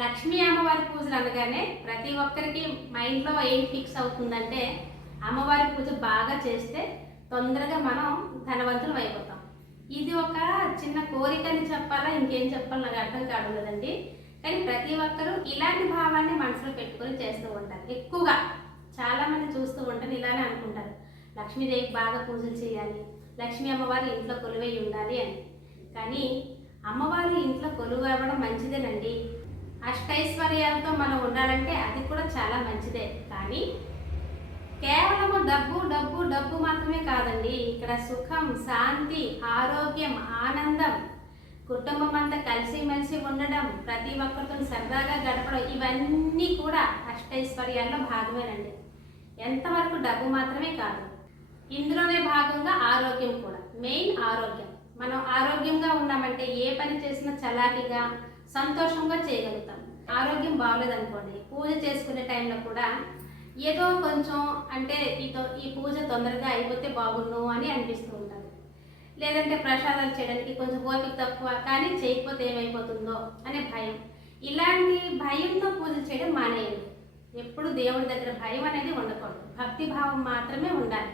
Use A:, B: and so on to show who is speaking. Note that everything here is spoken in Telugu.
A: లక్ష్మీ అమ్మవారి పూజలు అనగానే ప్రతి ఒక్కరికి మైండ్లో ఏం ఫిక్స్ అవుతుందంటే అమ్మవారి పూజ బాగా చేస్తే తొందరగా మనం ధనవంతులు అయిపోతాం. ఇది ఒక చిన్న కోరికని చెప్పాలా? ఇంకేం చెప్పాలి నాకు అర్థం కావడం లేదండి. కానీ ప్రతి ఒక్కరూ ఇలాంటి భావాన్ని మనసులో పెట్టుకొని చేస్తూ ఉంటారు. ఎక్కువగా చాలామంది చూస్తూ ఉంటారు ఇలానే అనుకుంటారు. లక్ష్మీదేవికి బాగా పూజలు చేయాలి లక్ష్మీ అమ్మవారి ఇంట్లో కొలువై ఉండాలి అని. కానీ అమ్మవారి ఇంట్లో కొలువు అవ్వడం మంచిదేనండి. అష్టైశ్వర్యాలతో మనం ఉండాలంటే అది కూడా చాలా మంచిదే. కానీ కేవలము డబ్బు డబ్బు డబ్బు మాత్రమే కాదండి. ఇక్కడ సుఖం శాంతి ఆరోగ్యం ఆనందం కుటుంబం అంతా కలిసిమెలిసి ఉండడం ప్రతి ఒక్కరితో సరదాగా గడపడం ఇవన్నీ కూడా అష్టైశ్వర్యాల్లో భాగమేనండి. ఎంతవరకు డబ్బు మాత్రమే కాదు. ఇందులోనే భాగంగా ఆరోగ్యం కూడా. మెయిన్ ఆరోగ్యం. మనం ఆరోగ్యంగా ఉన్నామంటే ఏ పని చేసినా చలాకీగా సంతోషంగా చేయగలుగుతాం. ఆరోగ్యం బాగలేదనుకోండి పూజ చేసుకునే టైంలో కూడా ఏదో కొంచెం అంటే ఈతో ఈ పూజ తొందరగా అయిపోతే బాగుండు అని అనిపిస్తూ ఉంటుంది. లేదంటే ప్రసాదాలు చేయడానికి కొంచెం ఓపిక తక్కువ కానీ చేయకపోతే ఏమైపోతుందో అనే భయం. ఇలాంటి భయంతో పూజ చేయడం మానేయండి. ఎప్పుడు దేవుడి దగ్గర భయం అనేది ఉండకూడదు. భక్తి భావం మాత్రమే ఉండాలి.